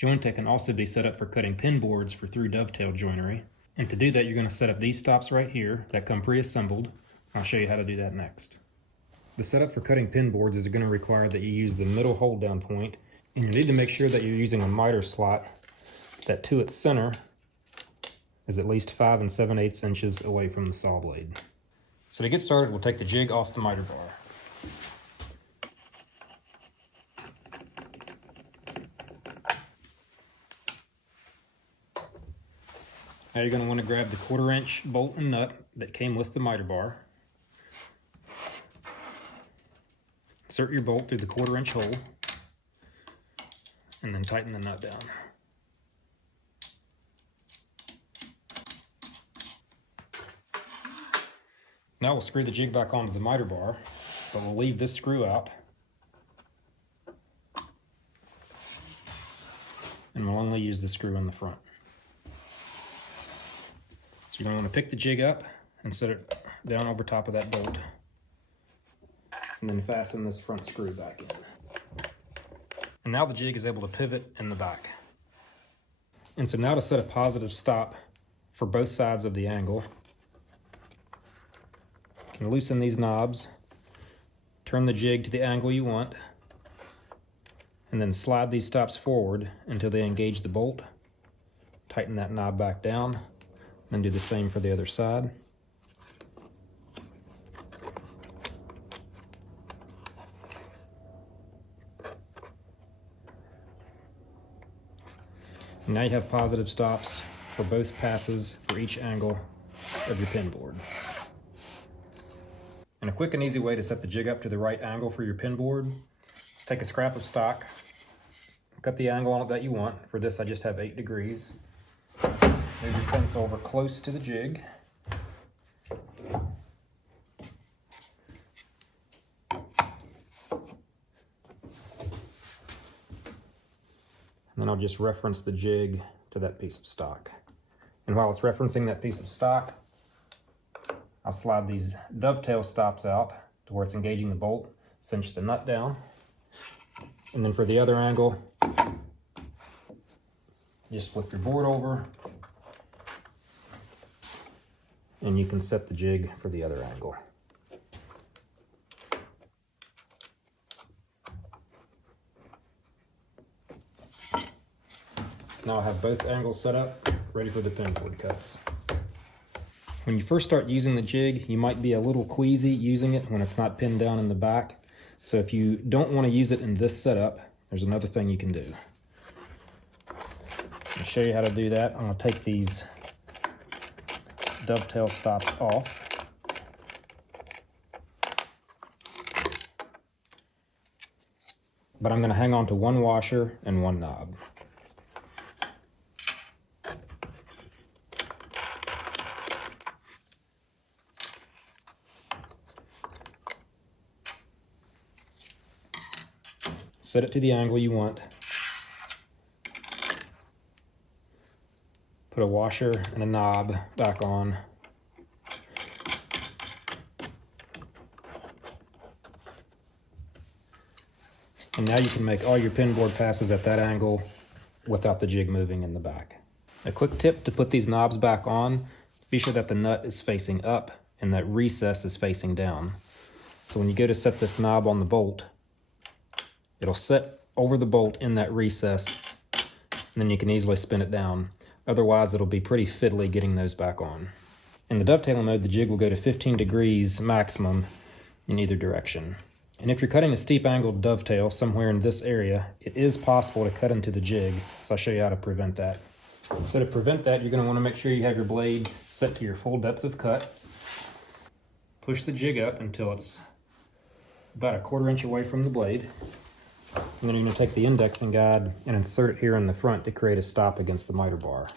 JOINTEC can also be set up for cutting pin boards for through-dovetail joinery. And to do that, you're going to set up these stops right here that come pre-assembled. I'll show you how to do that next. The setup for cutting pin boards is going to require that you use the middle hold down point, and you need to make sure that you're using a miter slot that to its center is at least 5 7/8 inches away from the saw blade. So to get started, we'll take the jig off the miter bar. Now you're going to want to grab the 1/4 inch bolt and nut that came with the miter bar. Insert your bolt through the 1/4 inch hole and then tighten the nut down. Now we'll screw the jig back onto the miter bar, but we'll leave this screw out. And we'll only use the screw in the front. So you're going to want to pick the jig up and set it down over top of that bolt. And then fasten this front screw back in. And now the jig is able to pivot in the back. And so now to set a positive stop for both sides of the angle, you can loosen these knobs, turn the jig to the angle you want, and then slide these stops forward until they engage the bolt. Tighten that knob back down, then do the same for the other side. And now you have positive stops for both passes for each angle of your pin board. And a quick and easy way to set the jig up to the right angle for your pin board is take a scrap of stock, cut the angle on it that you want. For this I just have 8 degrees. Move your fence over close to the jig. And then I'll just reference the jig to that piece of stock. And while it's referencing that piece of stock, I'll slide these dovetail stops out to where it's engaging the bolt, cinch the nut down. And then for the other angle, just flip your board over and you can set the jig for the other angle. Now I have both angles set up, ready for the pin board cuts. When you first start using the jig, you might be a little queasy using it when it's not pinned down in the back. So if you don't want to use it in this setup, there's another thing you can do. I'll show you how to do that. I'm going to take these dovetail stops off. But I'm going to hang on to one washer and one knob. Set it to the angle you want. Put a washer and a knob back on. And now you can make all your pin board passes at that angle without the jig moving in the back. A quick tip to put these knobs back on, be sure that the nut is facing up and that recess is facing down. So when you go to set this knob on the bolt, it'll set over the bolt in that recess, and then you can easily spin it down. Otherwise, it'll be pretty fiddly getting those back on. In the dovetailing mode, the jig will go to 15 degrees maximum in either direction. And if you're cutting a steep angled dovetail somewhere in this area, it is possible to cut into the jig, so I'll show you how to prevent that. So to prevent that, you're going to want to make sure you have your blade set to your full depth of cut. Push the jig up until it's about 1/4 inch away from the blade. And then you're going to take the indexing guide and insert it here in the front to create a stop against the miter bar.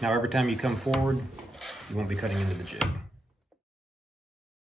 Now every time you come forward, you won't be cutting into the jig.